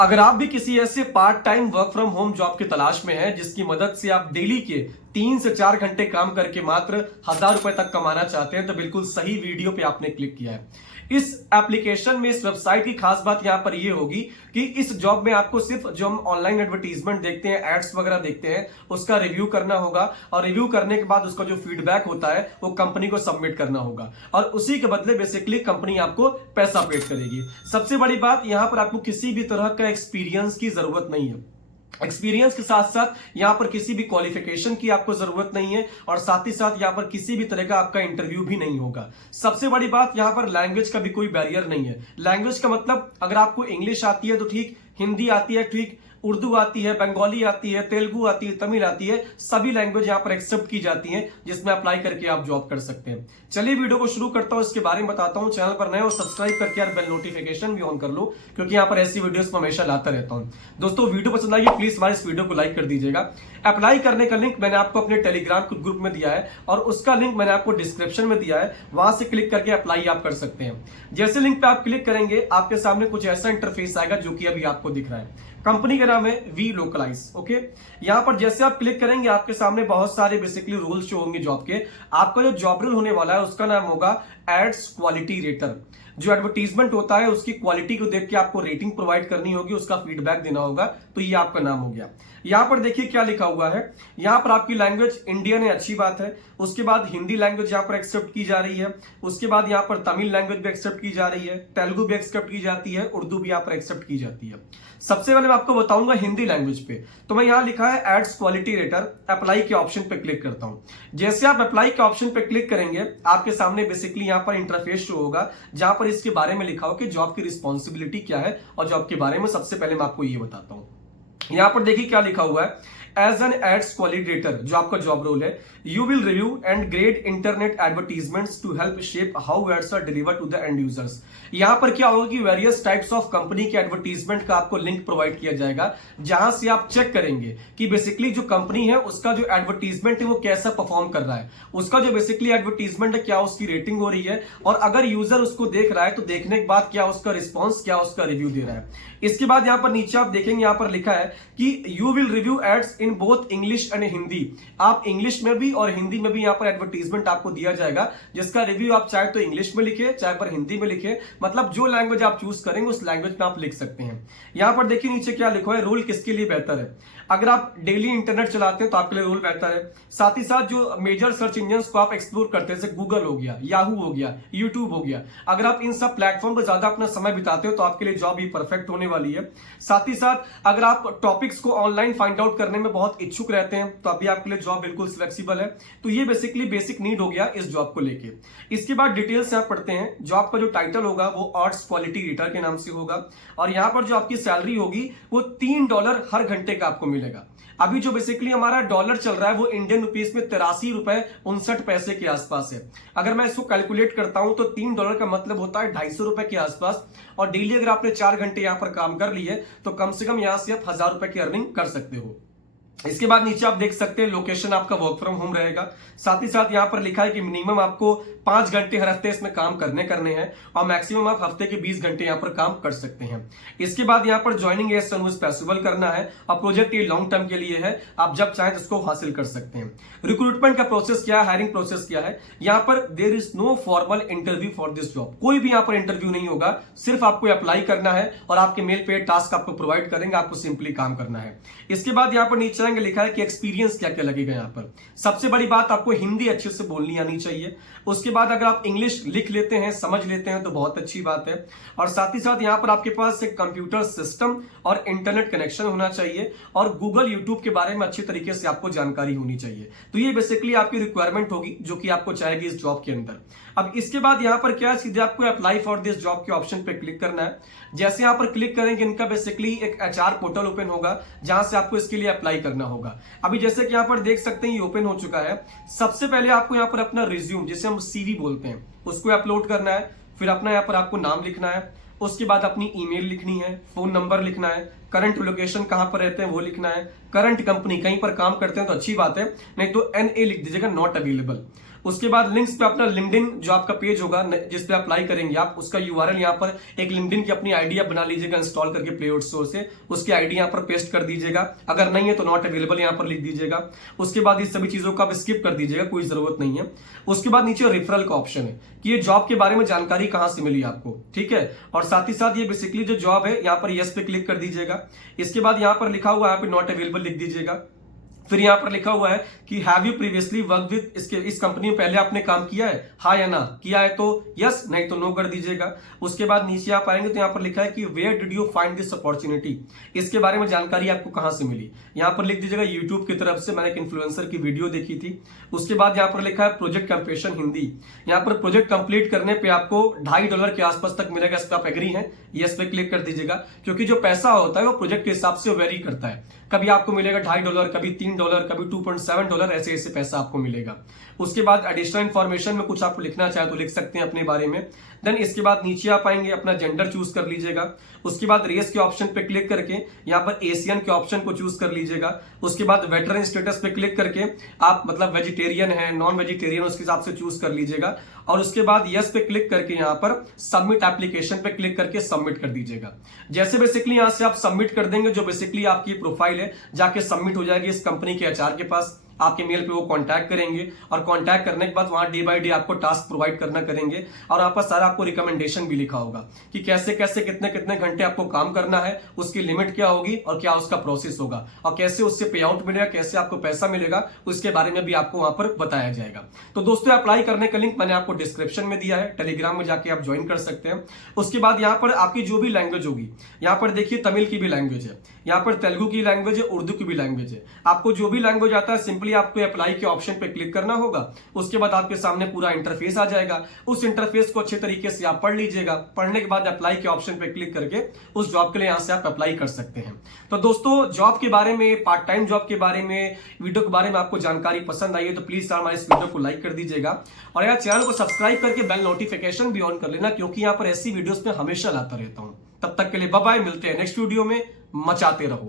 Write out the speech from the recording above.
अगर आप भी किसी ऐसे part time work from home job की तलाश में हैं जिसकी मदद से आप डेली के 3 से 4 घंटे काम करके मात्र 1,000 रुपए तक कमाना चाहते हैं तो बिल्कुल सही वीडियो पे आपने क्लिक किया है। इस एप्लीकेशन में, इस वेबसाइट की खास बात यहां पर यह होगी कि इस जॉब में आपको सिर्फ जो हम ऑनलाइन एडवर्टीजमेंट देखते हैं, एड्स वगैरह देखते हैं, उसका रिव्यू करना होगा और रिव्यू करने के बाद उसका जो फीडबैक होता है वो कंपनी को सबमिट करना होगा और उसी के बदले बेसिकली कंपनी आपको पैसा पेड करेगी। सबसे बड़ी बात, यहां पर आपको किसी भी तरह का एक्सपीरियंस की जरूरत नहीं है। एक्सपीरियंस के साथ साथ यहां पर किसी भी क्वालिफिकेशन की आपको जरूरत नहीं है और साथ ही साथ यहां पर किसी भी तरह का आपका इंटरव्यू भी नहीं होगा। सबसे बड़ी बात, यहां पर लैंग्वेज का भी कोई बैरियर नहीं है। लैंग्वेज का मतलब अगर आपको इंग्लिश आती है तो ठीक, हिंदी आती है ठीक, उर्दू आती है, बंगाली आती है, तेलुगु आती है, तमिल आती है, सभी लैंग्वेज यहां पर एक्सेप्ट की जाती हैं जिसमें अप्लाई करके आप जॉब कर सकते हैं। चलिए वीडियो को शुरू करता हूं, इसके बारे में बताता हूं। चैनल पर नए हो सब्सक्राइब करके यार बेल नोटिफिकेशन भी ऑन कर लो क्योंकि यहां पर ऐसी वीडियोस में हमेशा लाता रहता हूं। दोस्तों वीडियो पसंद आई है प्लीज हमारे इस वीडियो को लाइक कर दीजिएगा। अप्लाई करने का लिंक मैंने आपको अपने टेलीग्राम ग्रुप में दिया है और उसका लिंक मैंने आपको डिस्क्रिप्शन में दिया है, वहां से क्लिक करके अप्लाई आप कर सकते हैं। जैसे लिंक पे आप क्लिक करेंगे आपके सामने कुछ ऐसा इंटरफेस आएगा जो कि अभी आपको दिख रहा है। कंपनी का नाम है वी लोकलाइज। ओके, यहां पर जैसे आप क्लिक करेंगे आपके सामने बहुत सारे बेसिकली रूल्स शो होंगे जॉब के। आपका जो जॉब रोल होने वाला है उसका नाम होगा एड्स क्वालिटी रेटर। जो एडवर्टीजमेंट होता है उसकी क्वालिटी को देख के आपको रेटिंग प्रोवाइड करनी होगी, उसका फीडबैक देना होगा, तो ये आपका नाम हो गया। यहां पर देखिए क्या लिखा हुआ है। यहां पर आपकी लैंग्वेज इंडियन है, अच्छी बात है। उसके बाद हिंदी लैंग्वेज यहां पर एक्सेप्ट की जा रही है। उसके बाद यहां पर तमिल लैंग्वेज भी एक्सेप्ट की जा रही है, तेलुगु भी एक्सेप्ट की जाती है, उर्दू भी यहां पर एक्सेप्ट की जाती है। सबसे पहले मैं आपको बताऊंगा हिंदी लैंग्वेज पे, तो मैं यहां लिखा है एड्स क्वालिटी रेटर, अप्लाई के ऑप्शन पे क्लिक करता हूं। जैसे आप अप्लाई के ऑप्शन पे क्लिक करेंगे आपके सामने बेसिकली यहां पर इंटरफेस शो होगा जहां पर इसके बारे में लिखा हो कि जॉब की रिस्पॉन्सिबिलिटी क्या है और जॉब के बारे में सबसे पहले मैं आपको ये बताता हूं। यहां पर देखिए क्या लिखा हुआ है, एज एन एड्स क्वालिटेटर, जो आपका जॉब रोल है, you will review and grade internet advertisements to help shape how ads are deliver to the end users. यहां पर क्या होगा कि वेरियस टाइप्स ऑफ कंपनी के एडवर्टीजमेंट का आपको लिंक प्रोवाइड किया जाएगा जहां से आप चेक करेंगे कि बेसिकली जो कंपनी है उसका जो एडवर्टीजमेंट है वो कैसा परफॉर्म कर रहा है, उसका जो बेसिकली एडवर्टीजमेंट है क्या उसकी रेटिंग हो रही है और अगर यूजर उसको देख रहा है तो देखने के बाद क्या उसका रिस्पॉन्स, क्या उसका रिव्यू दे रहा है। इसके बाद यहां पर नीचे आप देखेंगे यहां पर लिखा है कि you will review ads in both English and Hindi. आप इंग्लिश में भी और हिंदी में भी यहां पर एडवर्टीजमेंट आपको दिया जाएगा जिसका रिव्यू आप चाहे तो इंग्लिश में लिखे चाहे पर हिंदी में लिखे, मतलब जो लैंग्वेज आप चूज करेंगे उस लैंग्वेज में आप लिख सकते हैं। यहां पर देखिए नीचे क्या लिखा है, रोल किसके लिए बेहतर है। अगर आप डेली इंटरनेट चलाते हैं तो आपके लिए रोल बेहतर है। साथ ही साथ जो मेजर सर्च इंजन को आप एक्सप्लोर करते हैं जैसे गूगल हो गया, याहू हो गया, यूट्यूब हो गया, अगर आप इन सब प्लेटफॉर्म पर ज्यादा अपना समय बिताते हो तो आपके लिए जॉब ही परफेक्ट होने वाली है। साथ ही साथ अगर आप टॉपिक्स को ऑनलाइन फाइंड आउट करने में बहुत इच्छुक रहते हैं तो अभी आपके लिए जॉब बिल्कुल फ्लेक्सिबल है। तो ये बेसिकली बेसिक नीड हो गया इस जॉब को लेके। इसके बाद डिटेल्स यहां पढ़ते हैं। जॉब का जो टाइटल होगा वो एड्स क्वालिटी रेटर के नाम से होगा और यहां पर जो आपकी सैलरी होगी वो $3 हर घंटे का आपको मिलेगा। अभी जो बेसिकली हमारा डॉलर चल रहा है वो इंडियन रुपीस में 83.59 के आसपास है। अगर मैं इसको कैलकुलेट करता हूं तो $3 का मतलब होता है 250 रुपए के आसपास और डेली अगर आपने 4 घंटे यहां पर काम कर लिए तो कम से कम यहां से आप 1,000 रुपए की अर्निंग कर सकते हो। इसके बाद नीचे आप देख सकते हैं लोकेशन आपका वर्क फ्रॉम होम रहेगा। साथ ही साथ यहां पर लिखा है कि मिनिमम आपको 5 घंटे हर हफ्ते इसमें काम करने हैं और मैक्सिमम आप हफ्ते के 20 घंटे यहां पर काम कर सकते हैं। इसके बाद यहां पर joining as soon as possible करना है और प्रोजेक्ट ये लॉन्ग टर्म के लिए है, आप जब चाहें इसको हासिल कर सकते हैं। रिक्रूटमेंट का प्रोसेस क्या है, हायरिंग प्रोसेस क्या है, यहां पर there is no formal interview for this job. कोई भी यहां पर इंटरव्यू नहीं होगा, सिर्फ आपको अप्लाई करना है और आपके मेल पे टास्क आपको प्रोवाइड करेंगे, आपको सिंपली काम करना है। इसके बाद यहां पर नीचे आएंगे, लिखा है कि एक्सपीरियंस क्या क्या लगेगा। यहां पर सबसे बड़ी बात, आपको हिंदी अच्छे से बोलनी आनी चाहिए। उसके बाद अगर आप इंग्लिश लिख लेते हैं, समझ लेते हैं तो बहुत अच्छी बात है और साथ ही साथ यहां पर आपके पास एक कंप्यूटर सिस्टम और इंटरनेट कनेक्शन होना चाहिए और गूगल यूट्यूब के बारे में अच्छी तरीके से आपको जानकारी होनी चाहिए। तो ये बेसिकली आपकी रिक्वायरमेंट होगी जो कि आपको चाहेगी इस जॉब के अंदर। अब इसके बाद यहां पर क्या है, सीधे आपको अप्लाई फॉर दिस जॉब के ऑप्शन पे क्लिक करना है। जैसे यहां पर क्लिक करेंगे इनका बेसिकली एक एचआर पोर्टल ओपन होगा जहां से आपको इसके लिए अप्लाई करना होगा। अभी जैसे कि यहां पर देख सकते हैं ये ओपन हो चुका है। सबसे पहले आपको यहां पर अपना रिज्यूम, जिसे हम सीवी बोलते हैं, उसको अपलोड करना है। फिर अपना यहां पर आपको नाम लिखना है, उसके बाद अपनी ईमेल लिखनी है, फोन नंबर लिखना है, करंट लोकेशन कहां पर रहते हैं वो लिखना है, करंट कंपनी कहीं पर काम करते हैं तो अच्छी बात है, नहीं तो NA लिख दीजिएगा, नॉट अवेलेबल। उसके बाद लिंक्स पे अपना लिंक्डइन जो आपका पेज होगा जिस पे अप्लाई करेंगे आप, उसका यूआरएल यहाँ पर एक लिंक्डइन की अपनी आईडी आप बना लीजिएगा इंस्टॉल करके प्ले स्टोर से, उसकी आईडी यहाँ पर पेस्ट कर दीजिएगा। अगर नहीं है तो नॉट अवेलेबल यहाँ पर लिख दीजिएगा। उसके बाद इस सभी चीजों को आप स्किप कर दीजिएगा, कोई जरूरत नहीं है। उसके बाद नीचे रेफरल का ऑप्शन है कि ये जॉब के बारे में जानकारी कहां से मिली आपको, ठीक है। और साथ ही साथ ये बेसिकली जो जॉब है यहाँ पर यस पे क्लिक कर दीजिएगा। इसके बाद यहाँ पर लिखा हुआ है, यहाँ पे नॉट अवेलेबल लिख दीजिएगा। फिर यहाँ पर लिखा हुआ है कि have you previously work with, इस कंपनी में पहले आपने काम किया है, हाँ या ना। किया है तो यस, नहीं तो नो कर दीजिएगा। उसके बाद नीचे आप आएंगे तो यहाँ पर लिखा है कि where did you find this opportunity, इसके बारे में जानकारी आपको कहां से मिली। यहाँ पर लिख दीजिएगा यूट्यूब की तरफ से, मैंने एक इन्फ्लुएंसर की वीडियो देखी थी। उसके बाद यहाँ पर लिखा है प्रोजेक्ट कंप्लीशन हिंदी, यहाँ पर प्रोजेक्ट कंप्लीट करने पे आपको $2.5 के आसपास तक मिलेगा। इस पर आप एग्री हैं, यस पे क्लिक कर दीजिएगा। क्योंकि जो पैसा होता है वो प्रोजेक्ट के हिसाब से वेरी करता है, कभी आपको मिलेगा $2.5, कभी $3, कभी $2.7, ऐसे ऐसे पैसा आपको मिलेगा। उसके बाद एडिशनल इन्फॉर्मेशन में कुछ आपको लिखना चाहे तो लिख सकते हैं अपने बारे में। देन इसके बाद नीचे आप आएंगे, अपना जेंडर चूज कर लीजिएगा। उसके बाद रेस के ऑप्शन पे क्लिक करके यहाँ पर एशियन के ऑप्शन को चूज कर लीजिएगा। उसके बाद वेटरन स्टेटस पे क्लिक करके आप मतलब वेजिटेरियन है, नॉन वेजिटेरियन, उसके हिसाब से चूज कर लीजिएगा। और उसके बाद यस पे क्लिक करके यहाँ पर सबमिट एप्लीकेशन पे क्लिक करके सबमिट कर दीजिएगा। जैसे बेसिकली यहाँ से आप सबमिट कर देंगे, जो बेसिकली आपकी प्रोफाइल है जाके सबमिट हो जाएगी इस कंपनी के एचआर के पास। आपके मेल पे वो कांटेक्ट करेंगे और कांटेक्ट करने के बाद वहां डे बाय डे आपको टास्क प्रोवाइड करना करेंगे। और वहां पर सारा आपको रिकमेंडेशन भी लिखा होगा कि कैसे कैसे कितने कितने घंटे आपको काम करना है, उसकी लिमिट क्या होगी और क्या उसका प्रोसेस होगा, और कैसे उससे पे आउट मिलेगा, कैसे आपको पैसा मिलेगा, उसके बारे में भी आपको वहां पर बताया जाएगा। तो दोस्तों अप्लाई करने का लिंक मैंने आपको डिस्क्रिप्शन में दिया है, टेलीग्राम में जाके आप ज्वाइन कर सकते हैं। उसके बाद यहाँ पर आपकी जो भी लैंग्वेज होगी, यहाँ पर देखिए तमिल की भी लैंग्वेज है, यहाँ पर तेलुगु की लैंग्वेज है, उर्दू की भी लैंग्वेज है। आपको जो भी लैंग्वेज आता है सिंपली आपको अप्लाई के ऑप्शन पे क्लिक करना होगा। उसके बाद आपके सामने पूरा इंटरफेस आ जाएगा। उस इंटरफेस को अच्छे तरीके से आप पढ़ लीजिएगा। पढ़ने के बाद अप्लाई के ऑप्शन पे क्लिक करके उस जॉब के लिए यहां से आप अप्लाई कर सकते हैं। तो दोस्तों जॉब के बारे में, पार्ट टाइम जॉब के बारे में, वीडियो के बारे में आपको जानकारी पसंद आई है तो प्लीज हमारे इस वीडियो को लाइक कर दीजिएगा और यार चैनल को सब्सक्राइब करके बेल नोटिफिकेशन भी ऑन कर लेना, क्योंकि यहाँ पर ऐसी वीडियोस में हमेशा लाता रहता हूं। तब तक के लिए बाय बाय, मिलते हैं नेक्स्ट वीडियो में। मचाते रहो।